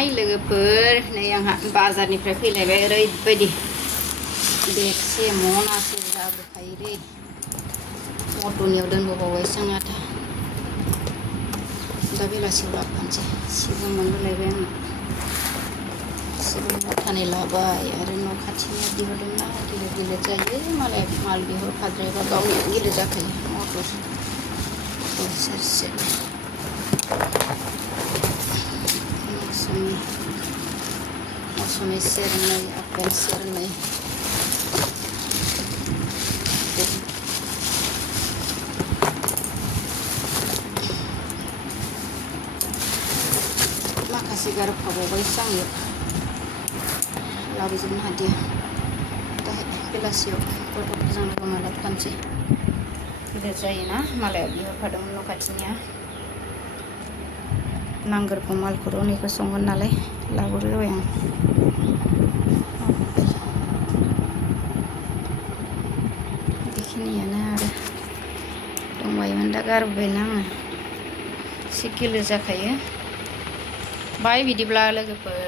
हाय लोगोफोर नै आंहा बाजारनिफ्राय फैलायबाय ओरैबायदि बेगसे मनासे जाबोखायो रे मटनियाव दोनबोबावबायसो आं आथा दा बेलासियाव लाबोफानोसै सिगां मोनबोलायबाय आंनो सिगां मुथानै लाबाय आरो न' खाथिनिया बिहरदोंना गिलिर गिलिर जायो मालाय माल बिहरखाद्रायबा गावनिया गिलिर जाखायो मटर सेरसे मौसुमि सेरनै आपेल सेरनै माखासे गारफाबावबायसो आङो लाबोजोबनो हादिया दा बेलासियाव गथ'फोरजों लोगो मोनलाबोफानोसै गिदिर जायोना मालाया बिहरखादोंमोन न' खाथिनिया नांगोरगौ मालखौ रनैखौ संगोन नालाय लाबोग्रोबाय आं बेखिनियानो आरो दंबायोमोन दा गारबोबायना आङो एसे गिलिर जाखायो बाय बिदिब्ला लोगोफोर